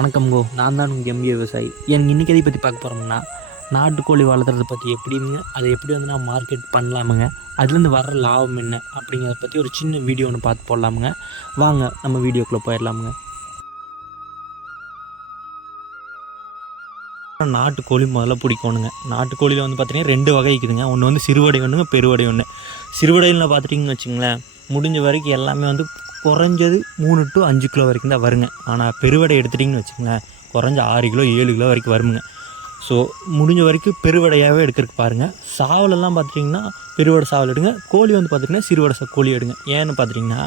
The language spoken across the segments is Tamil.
வணக்கம்கோ நான் தான் உங்கள் எம்பிஏ விவசாயி. எனக்கு இன்றைக்கி எதை பற்றி பார்க்க போகிறோம்னா நாட்டுக்கோழி வளர்த்துறத பற்றி எப்படிங்க அதை எப்படி வந்து நான் மார்க்கெட் பண்ணலாமுங்க? அதுலேருந்து வர்ற லாபம் என்ன? அப்படிங்கிறத பற்றி ஒரு சின்ன வீடியோ ஒன்று பார்த்து போடலாமுங்க. வாங்க நம்ம வீடியோக்குள்ளே போயிடலாமுங்க. நாட்டுக்கோழி முதல்ல பிடிக்கணுங்க. நாட்டுக்கோழியில் வந்து பார்த்தீங்கன்னா ரெண்டு வகை இருக்குதுங்க. ஒன்று வந்து சிறுவடை ஒன்றுங்க பெருவடை ஒன்று சிறுவடையில் பார்த்துட்டிங்கன்னு வச்சுங்களேன் முடிஞ்ச வரைக்கும் எல்லாமே வந்து குறைஞ்சது மூணு டு அஞ்சு கிலோ வரைக்கும் தான் வருங்க. ஆனால் பெருவடை எடுத்துட்டிங்கன்னு வச்சுக்கோங்களேன் குறைஞ்ச ஆறு கிலோ ஏழு கிலோ வரைக்கும் வருங்க ஸோ முடிஞ்ச வரைக்கும் பெருவடையாகவே எடுக்கிறதுக்கு பாருங்கள் சாவலெல்லாம் பார்த்துட்டிங்கன்னா பெருவடை சாவல் எடுங்க. கோழி வந்து பார்த்திங்கன்னா சிறுவடை கோழி எடுங்க. ஏன்னு பார்த்துட்டிங்கன்னா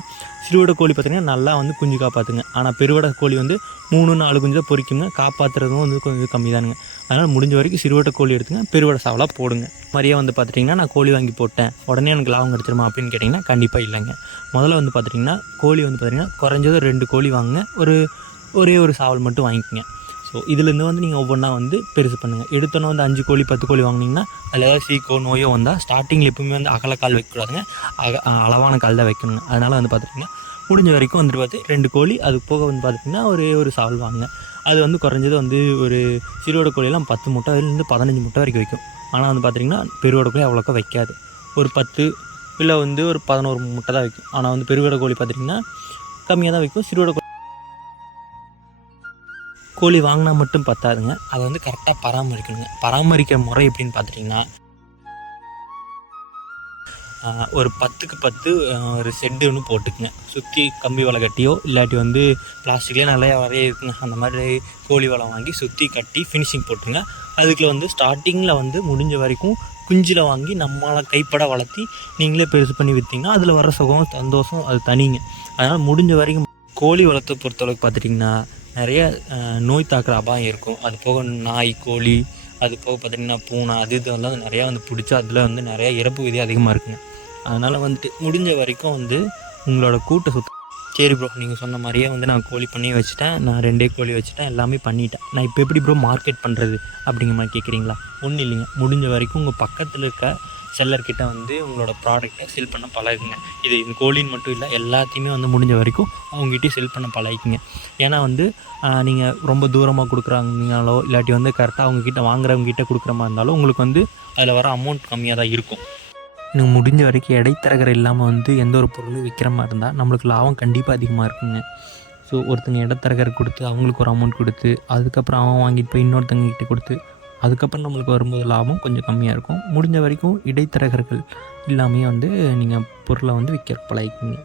சிறுவடை கோழி பார்த்திங்கன்னா நல்லா வந்து குஞ்சு காப்பாற்றுங்க ஆனால் பெருவடை கோழி வந்து மூணு நாலு குஞ்சு தான் பொறிக்குங்க. காப்பாற்றுறதும் வந்து கொஞ்சம் கம்மி தானுங்க அதனால் முடிஞ்ச வரைக்கும் சிறுவட்டை கோழி எடுத்துங்க. பெருவடை சாவலாக போடுங்க. மாதிரியே வந்து பார்த்துட்டிங்கன்னா நான் கோழி வாங்கி போட்டேன். உடனே எனக்கு லாபம் கிடச்சிருமா அப்படின்னு கேட்டிங்கன்னா கண்டிப்பாக இல்லைங்க. முதல்ல வந்து பார்த்துட்டிங்கன்னா கோழி வந்து பார்த்திங்கன்னா குறைஞ்சது ரெண்டு கோழி வாங்குங்க. ஒரு ஒரே ஒரு சாவல் மட்டும் வாங்கிக்கோங்க. ஸோ இதுலேருந்து வந்து நீங்கள் ஒவ்வொன்றா வந்து பெருசு பண்ணுங்கள் எடுத்தோன்னே வந்து அஞ்சு கோழி பத்து கோழி வாங்கினீங்கன்னா அதில் ஏதாவது சீக்கோ நோயோ வந்தால் ஸ்டார்டிங்கில் எப்பவுமே வந்து அகல கால் வைக்கக்கூடாதுங்க. அக அளவான கால் தான் வைக்கணுங்க. அதனால் வந்து பார்த்துட்டிங்கன்னா முடிஞ்ச வரைக்கும் வந்துட்டு பார்த்து ரெண்டு கோழி அது போக வந்து பார்த்துட்டிங்கன்னா ஒரே ஒரு சால் வாங்குங்க. அது வந்து குறைஞ்சது வந்து ஒரு சிறுவோட கோழியெல்லாம் பத்து முட்டை அதுலேருந்து பதினஞ்சு முட்டை வரைக்கும் வைக்கும். ஆனால் வந்து பார்த்திங்கன்னா பெருவோட கோழி அவ்வளோக்கா வைக்காது. ஒரு பத்து இல்லை வந்து ஒரு பதினோரு முட்டை தான் வைக்கும். ஆனால் வந்து பெருவோட கோழி பார்த்திங்கன்னா கம்மியாக தான் வைக்கும். சிறுவோட கோழி வாங்கினா மட்டும் பத்தாதுங்க. அதை வந்து கரெக்டாக பராமரிக்கணுங்க. பராமரிக்கிற முறை எப்படின்னு பார்த்துட்டிங்கன்னா ஒரு பத்துக்கு பத்து ஒரு செட்டு ஒன்று போட்டுக்குங்க. சுற்றி கம்பி வலை கட்டியோ இல்லாட்டி வந்து பிளாஸ்டிக்லேயே நிறையா வரைய இருக்குங்க. அந்த மாதிரி கோழி வலை வாங்கி சுற்றி கட்டி ஃபினிஷிங் போட்டுருங்க அதுக்குள்ள வந்து ஸ்டார்டிங்கில் வந்து முடிஞ்ச வரைக்கும் குஞ்சில் வாங்கி நம்மளால் கைப்பட வளர்த்தி நீங்களே பெருசு பண்ணி விற்றீங்கன்னா அதில் வர சுகம் சந்தோஷம் அது தனிங்க. அதனால் முடிஞ்ச வரைக்கும் கோழி வளர்த்த பொறுத்தளவுக்கு பார்த்துட்டிங்கன்னா நிறைய நோய் தாக்குற அபாயம் இருக்கும். அது போக நாய் கோழி அது போக பார்த்திங்கன்னா பூனை அது இதெல்லாம் நிறையா வந்து பிடிச்சி அதில் வந்து நிறையா இறப்பு விதி அதிகமாக இருக்குங்க. அதனால் வந்துட்டு முடிஞ்ச வரைக்கும் வந்து உங்களோட கூட்ட சுத்தம் சரி ப்ரோ நீங்கள் சொன்ன மாதிரியே வந்து நான் கோழி பண்ணி வச்சுட்டேன். நான் ரெண்டே கோழி வச்சுட்டேன். எல்லாமே பண்ணிட்டேன். நான் இப்போ எப்படி ப்ரோ மார்க்கெட் பண்ணுறது அப்படிங்கிற மாதிரி கேட்குறீங்களா ஒன்றும் இல்லைங்க. முடிஞ்ச வரைக்கும் உங்கள் பக்கத்தில் இருக்க செல்லர்கிட்ட வந்து உங்களோட ப்ராடக்ட்டை செல் பண்ண பழகுங்க. இது இந்த கோழின்னு மட்டும் இல்லை எல்லாத்தையுமே வந்து முடிஞ்ச வரைக்கும் அவங்ககிட்டயும் செல் பண்ண பழகிக்குங்க. ஏன்னா வந்து நீங்கள் ரொம்ப தூரமாக கொடுக்குறாங்கனாலோ இல்லாட்டி வந்து கரெக்டாக அவங்கக்கிட்ட வாங்குறவங்ககிட்ட கொடுக்குற மாதிரி இருந்தாலும் உங்களுக்கு வந்து அதில் வர அமௌண்ட் கம்மியாக தான் இருக்கும். எனக்கு முடிஞ்ச வரைக்கும் இடைத்தரகர் இல்லாமல் வந்து எந்த ஒரு பொருளும் விற்கிற மாதிரி இருந்தால் நம்மளுக்கு லாபம் கண்டிப்பாக அதிகமாக இருக்குங்க. ஸோ ஒருத்தங்க இடைத்தரகர் கொடுத்து அவங்களுக்கு ஒரு அமௌண்ட் கொடுத்து அதுக்கப்புறம் அவன் வாங்கிட்டு போய் இன்னொருத்தங்க கிட்டே கொடுத்து அதுக்கப்புறம் நம்மளுக்கு வரும்போது லாபம் கொஞ்சம் கம்மியாக இருக்கும். முடிஞ்ச வரைக்கும் இடைத்தரகர்கள் இல்லாமையே வந்து நீங்கள் பொருளை வந்து விற்க பழகிக்கிங்க.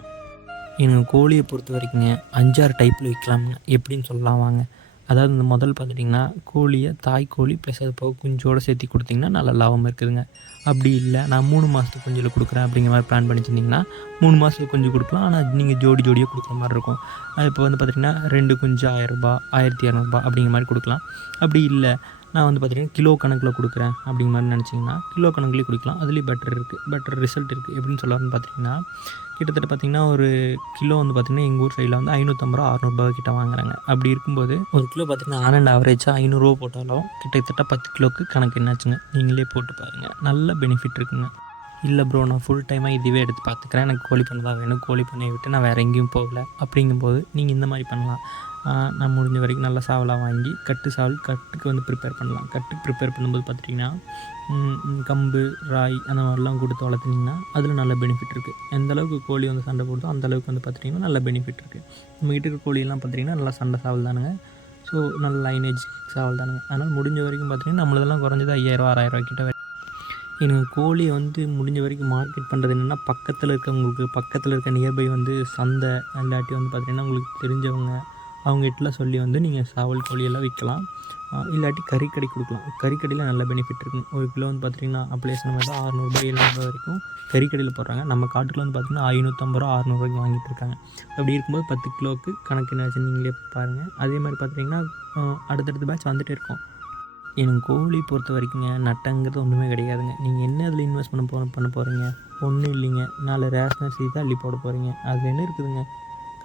எனக்கு கோழியை பொறுத்த வரைக்குங்க அஞ்சாறு டைப்பில் விற்கலாமுங்க எப்படின்னு சொல்லலாம் வாங்க. அதாவது இந்த முதல் பார்த்துட்டிங்கன்னா கோழியை தாய் கோழி ப்ளஸ் அது போக குஞ்சோடு சேர்த்து கொடுத்தீங்கன்னா நல்ல லாபம் இருக்குதுங்க. அப்படி இல்லை நான் மூணு மாதத்துக்கு குஞ்சில் கொடுக்குறேன் அப்படிங்கிற மாதிரி பிளான் பண்ணிச்சிருந்தீங்கன்னா மூணு மாதத்துக்கு குஞ்சு கொடுக்கலாம். ஆனால் நீங்கள் ஜோடி ஜோடியாக கொடுக்குற மாதிரி இருக்கும். அது இப்போ வந்து பார்த்திங்கன்னா ரெண்டு குஞ்சு ஆயிரரூபா ஆயிரத்தி இரநூறுபா அப்படிங்கிற மாதிரி கொடுக்கலாம். அப்படி இல்லை நான் வந்து பார்த்திங்கன்னா கிலோ கணக்கில் கொடுக்குறேன் அப்படிங்கிற மாதிரி நினச்சிங்கன்னா கிலோ கணக்குலேயே கொடுக்கலாம். அதுலேயும் பெட்டர் இருக்குது பெட்டர் ரிசல்ட் இருக்குது எப்படின்னு சொல்லலாம்னு பார்த்தீங்கன்னா கிட்டத்தட்ட பார்த்திங்கன்னா ஒரு கிலோ வந்து பார்த்திங்கன்னா எங்கள் ஊர் சைடில் வந்து ஐநூற்றம்பது ரூபா அறநூறுபா கிட்ட வாங்குறாங்க. அப்படி இருக்கும்போது ஒரு கிலோ பார்த்திங்கன்னா ஆன் அண்ட் ஆவரேஜாக ஐநூறுரூவா போட்டாலும் கிட்டத்தட்ட பத்து கிலோக்கு கணக்கு என்னாச்சுங்க? நீங்களே போட்டு பாருங்கள் நல்ல பெனிஃபிட் இருக்குங்க. இல்லை ப்ரோ நான் ஃபுல் டைமாக இதுவே எடுத்து பார்த்துக்கிறேன் எனக்கு கோழி பண்ண தான் வேணும். கோழி பண்ணையை விட்டு நான் வேறு எங்கேயும் போகல. அப்படிங்கும்போது நீங்கள் இந்த மாதிரி பண்ணலாம். நான் முடிஞ்ச வரைக்கும் நல்ல சாவலாக வாங்கி கட்டு சாவல் கட்டுக்கு வந்து ப்ரிப்பேர் பண்ணலாம். கட்டுக்கு ப்ரிப்பேர் பண்ணும்போது பார்த்துட்டிங்கன்னா கம்பு ராய் அந்த மாதிரிலாம் கொடுத்து வளர்த்துனீங்கன்னா அதில் நல்ல பெனிஃபிட் இருக்குது எந்த அளவுக்கு கோழி வந்து சண்டை போடுதோ அந்த அளவுக்கு வந்து பார்த்துட்டிங்கன்னா நல்ல பெனிஃபிட் இருக்குது நம்ம கிட்ட இருக்க கோழியெல்லாம் பார்த்திங்கன்னா நல்லா சண்டை சாவல் தானுங்க. ஸோ நல்ல லைனேஜ் சாவல் தானுங்க. அதனால் முடிஞ்ச வரைக்கும் பார்த்திங்கன்னா நம்மளதெல்லாம் குறைஞ்சது ஐயாயிரம் ஆறாயிரம் கிட்ட வரை எனக்கு கோழியை வந்து முடிஞ்ச வரைக்கும் மார்க்கெட் பண்ணுறது என்னென்னா பக்கத்தில் இருக்கவங்களுக்கு பக்கத்தில் இருக்க நியர்பை வந்து சந்தை இல்லாட்டி வந்து பார்த்திங்கன்னா உங்களுக்கு தெரிஞ்சவங்க அவங்ககிட்டலாம் சொல்லி வந்து நீங்கள் சாவல் கோழியெல்லாம் விற்கலாம் இல்லாட்டி கறிக்கடை கொடுக்கலாம். கறிக்கடையில் நல்ல பெனிஃபிட் இருக்கும். ஒரு கிலோ வந்து பார்த்திங்கன்னா அப்ளேஷன் மாதிரி தான் அறநூறுபா எழுநூறுபா வரைக்கும் கறிக்கடையில் போடுறாங்க. நம்ம காட்டுக்குள்ள வந்து பார்த்திங்கன்னா ஐநூற்றம்பது ரூபா அறநூறுவாய்க்கு வாங்கிட்டு இருக்காங்க. அப்படி இருக்கும்போது பத்து கிலோவுக்கு கணக்கு என்ன நீங்களே பாருங்கள் அதே மாதிரி பார்த்திங்கன்னா அடுத்தடுத்த பேட்ச் வந்துகிட்டே இருக்கும். எனக்கு கோழி பொறுத்த வரைக்குங்க நட்டங்கிறது ஒன்றுமே கிடையாதுங்க. நீங்கள் என்ன அதில் இன்வெஸ்ட் பண்ண போ பண்ண போகிறீங்க ஒன்றும் இல்லைங்க. நாலு ரேஷனரி சீ தான் அள்ளி போட போகிறீங்க அது என்ன இருக்குதுங்க?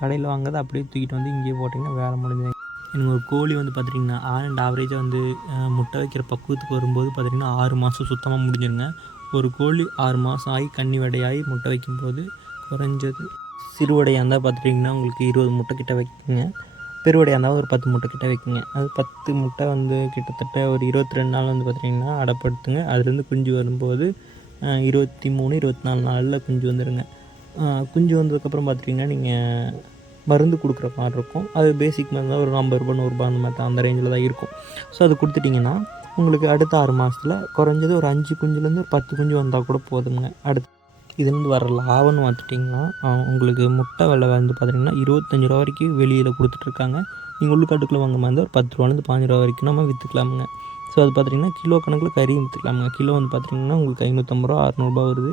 கடையில் வாங்குறத அப்படியே தூக்கிட்டு வந்து இங்கேயே போட்டிங்கன்னா வேலை முடிஞ்சது. எனக்கு ஒரு கோழி வந்து பார்த்துட்டிங்கன்னா ஆன் அண்ட் ஆவரேஜாக வந்து முட்டை வைக்கிற பக்குவத்துக்கு வரும்போது பார்த்திங்கன்னா ஆறு மாதம் சுத்தமாக முடிஞ்சிருங்க. ஒரு கோழி ஆறு மாதம் ஆகி கன்னி வடையாகி முட்டை வைக்கும்போது குறைஞ்சது. சிறுவடையாக இருந்தால் பார்த்துட்டிங்கன்னா உங்களுக்கு இருபது முட்டை கிட்ட வைக்குங்க. பெருவடையாக இருந்தால் ஒரு பத்து முட்டை கிட்ட வைக்குங்க. அது பத்து முட்டை வந்து கிட்டத்தட்ட ஒரு இருபத்தி ரெண்டு நாள் வந்து பார்த்திங்கன்னா அடைப்படுத்துங்க. அதுலேருந்து குஞ்சு வரும்போது இருபத்தி மூணு இருபத்தி நாலு நாளில் குஞ்சு வந்துடுங்க குஞ்சு வந்ததுக்கப்புறம் பார்த்துட்டிங்கன்னா நீங்கள் மருந்து கொடுக்குற மாதிரி இருக்கும். அது பேசிக் மருந்து ஒரு ஐம்பது ரூபா நூறுரூபா அந்த மாதிரி தான் அந்த ரேஞ்சில் தான் இருக்கும். ஸோ அது கொடுத்துட்டிங்கன்னா உங்களுக்கு அடுத்த ஆறு மாதத்தில் குறைஞ்சது ஒரு அஞ்சு குஞ்சுலேருந்து ஒரு பத்து குஞ்சு வந்தால் கூட போதுங்க அடுத்து இதுலேருந்து வர லாபம்னு பார்த்துட்டிங்கன்னா உங்களுக்கு முட்டை விலை வந்து பார்த்திங்கன்னா இருபத்தஞ்சி ரூபா வரைக்கும் வெளியில் கொடுத்துட்ருக்காங்க நீங்கள் உள்ளுக்காட்டுக்குள்ளே வாங்க மாதிரி இருந்தால் ஒரு பத்து ரூபாலேருந்து பாஞ்சு ரூபா வரைக்கும் நம்ம விற்றுக்கலாமுங்க ஸோ அது பார்த்திங்கன்னா கிலோ கணக்கில் கறியும் விற்றுக்கலாமுங்க கிலோ வந்து பார்த்திங்கன்னா உங்களுக்கு ஐநூற்றம்பது ரூபா அறநூறுபா வருது.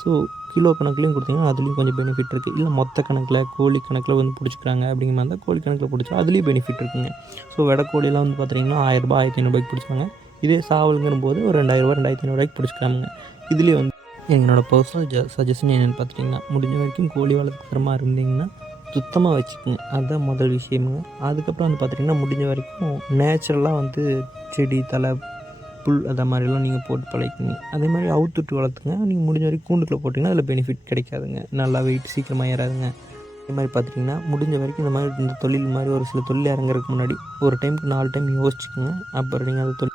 ஸோ கிலோ கணக்குலையும் கொடுத்தீங்கன்னா அதுலேயும் கொஞ்சம் பெனிஃபிட் இருக்குது இல்லை மொத்த கணக்கில் கோழி கணக்கில் வந்து பிடிச்சிக்கிறாங்க அப்படிங்கிற மாதிரி இருந்தால் கோழி கணக்கில் பிடிச்சா அதுலேயும் பெனிஃபிட் இருக்குங்க. ஸோ வெடக்கோழிலாம் வந்து பார்த்திங்கன்னா ஆயிரரூபா ஆயிரத்தி ஐநூறுபாய்க்கு பிடிச்சாங்க இதே சாவலுங்கிற போது ஒரு ரெண்டாயிரரூபா ரெண்டாயிரத்தி ஐநூறுபாய்க்கு பிடிச்சிக்கிறாங்க இதுலேயே வந்து என்னோடய பர்சனல் ஜ சஜஷன் என்னென்னு பார்த்துட்டிங்கன்னா முடிஞ்ச வரைக்கும் கோழி வளர்க்குறமா இருந்தீங்கன்னா சுத்தமாக வச்சுக்கோங்க. அதுதான் முதல் விஷயமுங்க. அதுக்கப்புறம் வந்து பார்த்திங்கன்னா முடிஞ்ச வரைக்கும் நேச்சுரலாக வந்து செடி தலை புல் அதை மாதிரிலாம் நீங்கள் போட்டு பழகிக்கிங்க. அதே மாதிரி அவுத்துட்டு வளர்த்துங்க. நீங்கள் முடிஞ்ச வரைக்கும் கூண்டுக்குள்ளே போட்டிங்கன்னா அதில் பெனிஃபிட் கிடைக்காதுங்க. நல்லா வெயிட் சீக்கிரமாக ஏறாதுங்க. அதே மாதிரி பார்த்துட்டிங்கன்னா முடிஞ்ச வரைக்கும் இந்த மாதிரி இந்த தொழில் மாதிரி ஒரு சில தொழில் இறங்குறதுக்கு முன்னாடி ஒரு டைமுக்கு நாலு டைம் யோசிச்சுக்கோங்க. அப்புறம் நீங்கள் அந்த தொழில்